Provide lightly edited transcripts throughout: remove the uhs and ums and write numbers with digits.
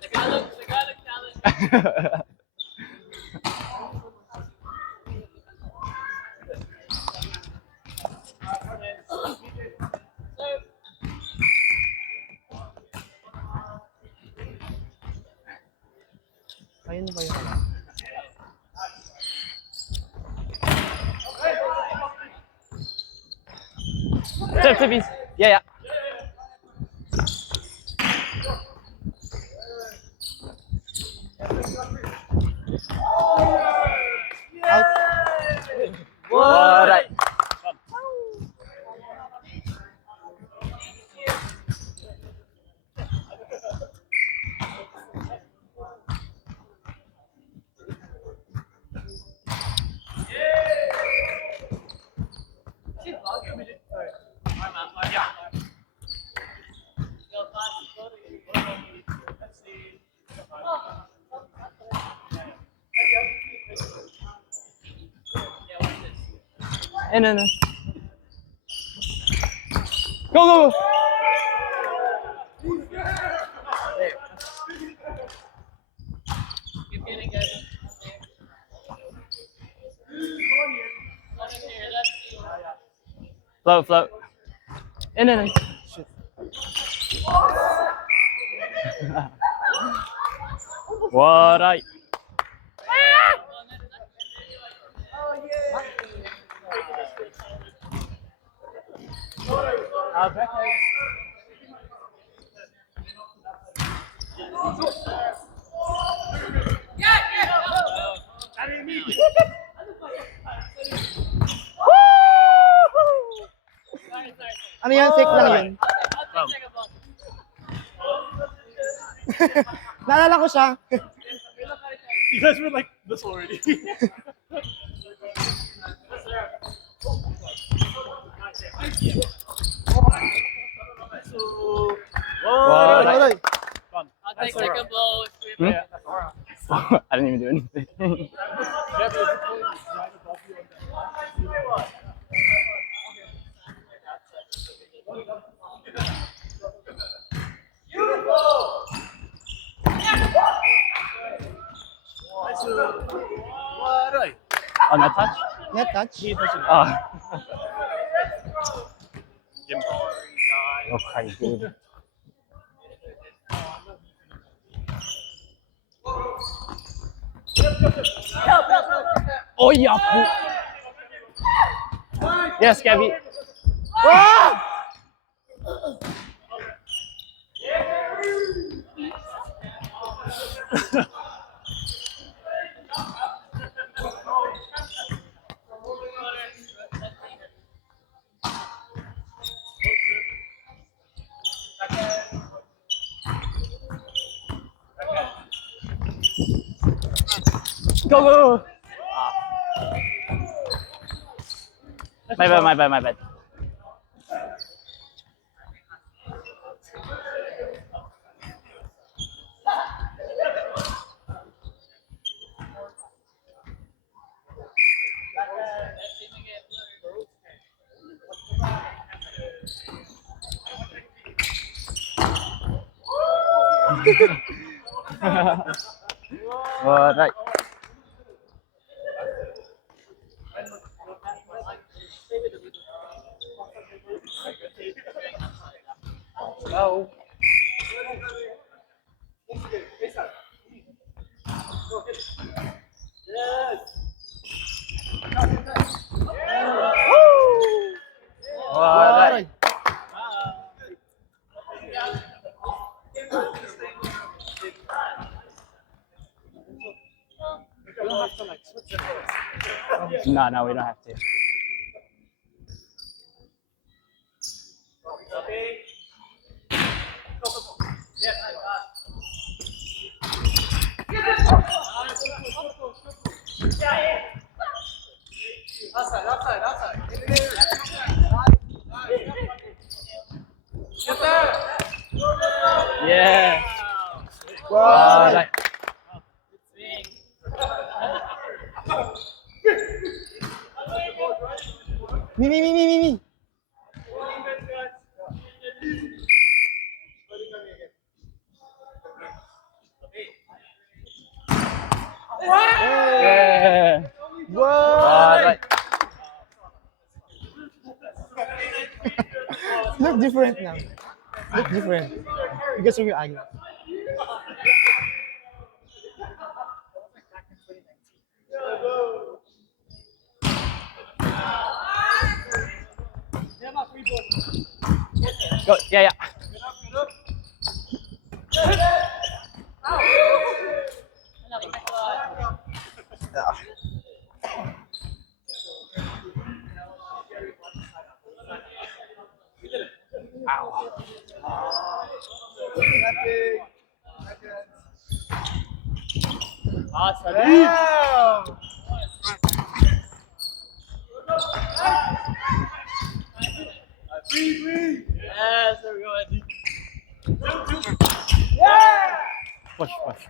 Tagalog challenge. Ayun ba yun? Serve, please. Yeah. Out. Alright. No. Go. Keep getting good. Float. No. Shit. Alright. Ano yan? Fake lang yun. Naalala ko siya. You guys were like this already. Alright. I'll take second blow. I didn't even do anything. On that touch? Net touch. Oh. Okay, good. Oh, yeah. Yes, Gabby. Ah! Go. My bad. Alright. Go. Alright. No, we don't have to. Yeah. Alright. Me. Yeah. Wow! Alright. Look different now. Look different. Because of your eyes. Go. Yeah, yeah. Yes, everyone. Push, push.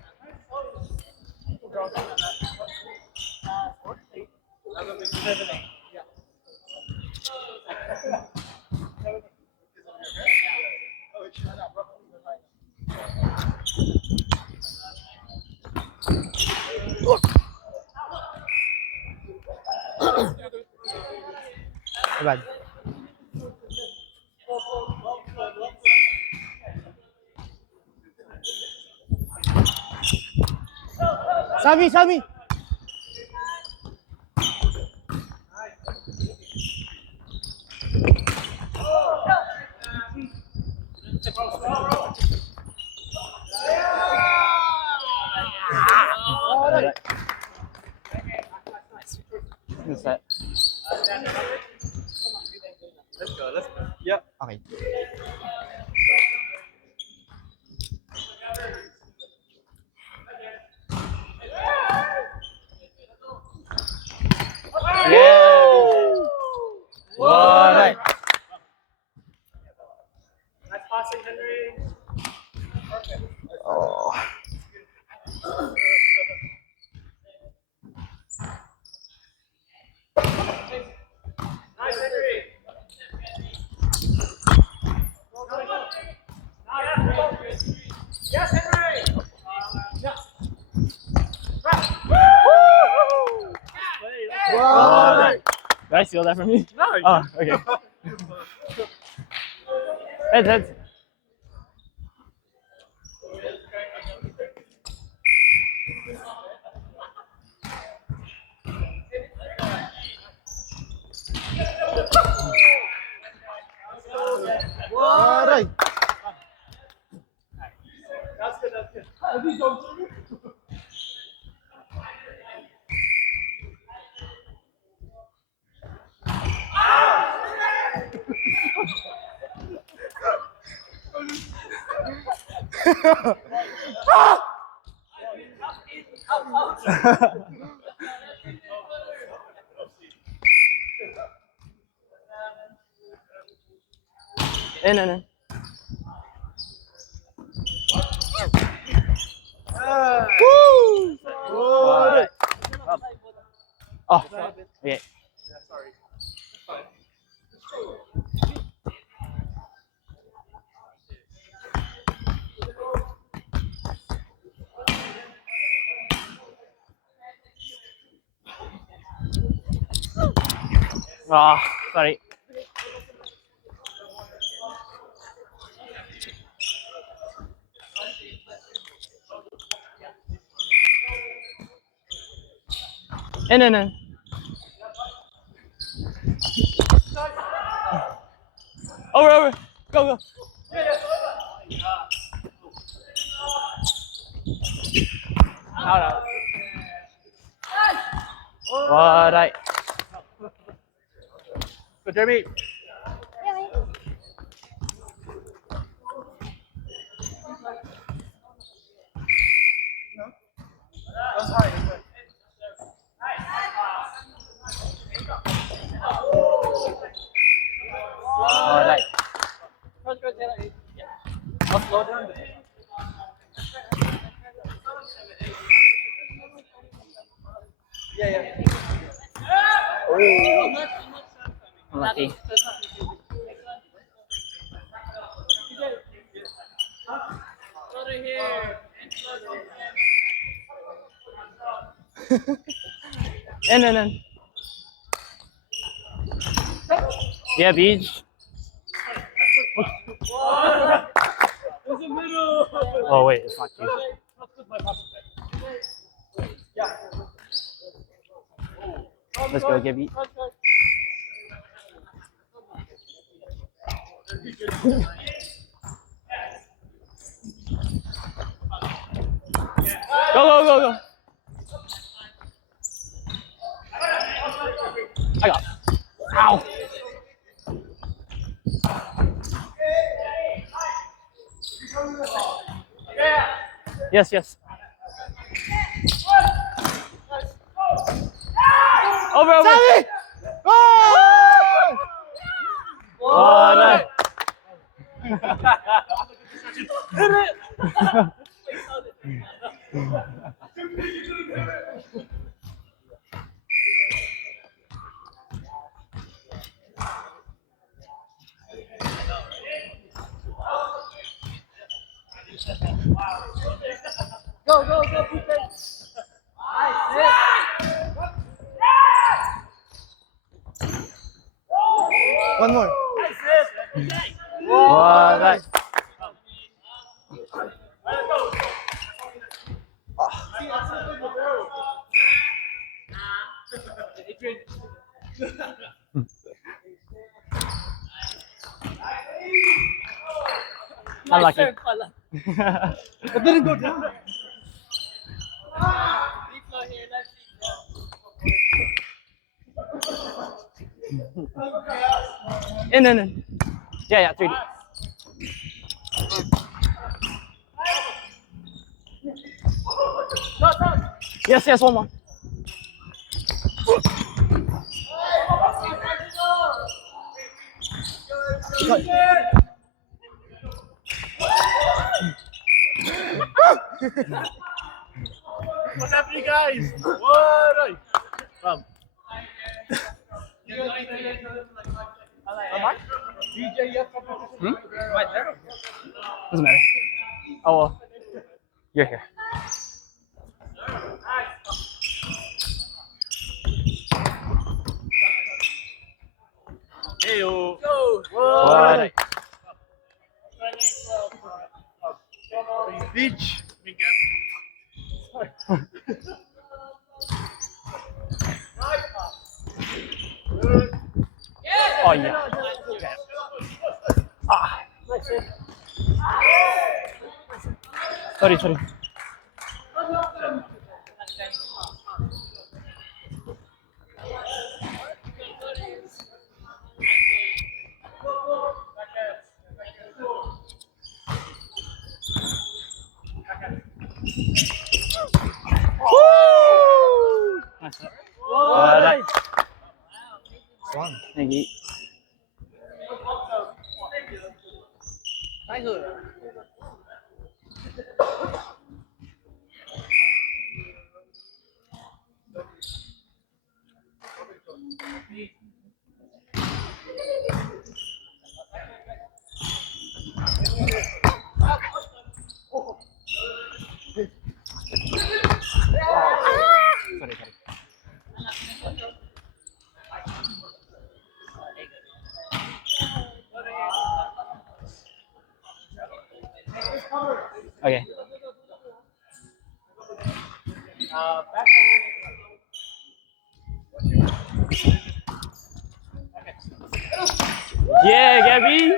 Bad. Sami, Sami! Alright. Good set. Okay. Yeah. Alright. Nice passing, Henry. Oh. Nice, Henry. Yes, Henry. Wow! Did I steal that from you? No. Oh, okay. Heads, heads. Alright. That's good. That's good. In, in, in. Woo! Alright. Oh, okay. Sorry. Ah, sorry. In, in, in. Over, over. Go, go. Out, out. Alright. Go, Jeremy. Alright. Front row, Taylor. I'll slow down. Unlucky. Over here. In. Yeah, beach. There's a middle. Oh wait, it's not you. Let's put my pass back. Let's go, Gibby. Go. I got. Ow. Yes. Over. What? Go, PK. One more. What? Unlucky. It didn't go down. In. Yeah, 3D. Yes, one more. What's happening, guys? What? Doesn't matter. Oh well. You're here. Hey, yo. What? Beach. Oh yeah. Ah. Sorry. Woo! Nice. What? One. Thank you. Sorry. Okay. Yeah, Gabby.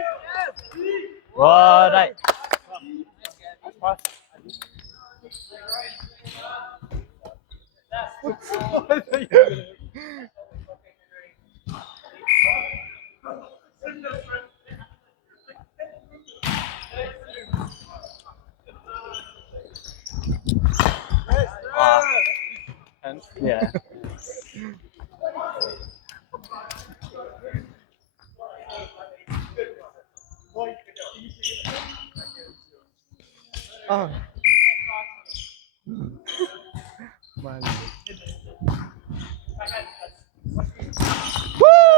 What? Yeah. Oh. Man.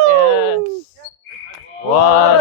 Yes. What?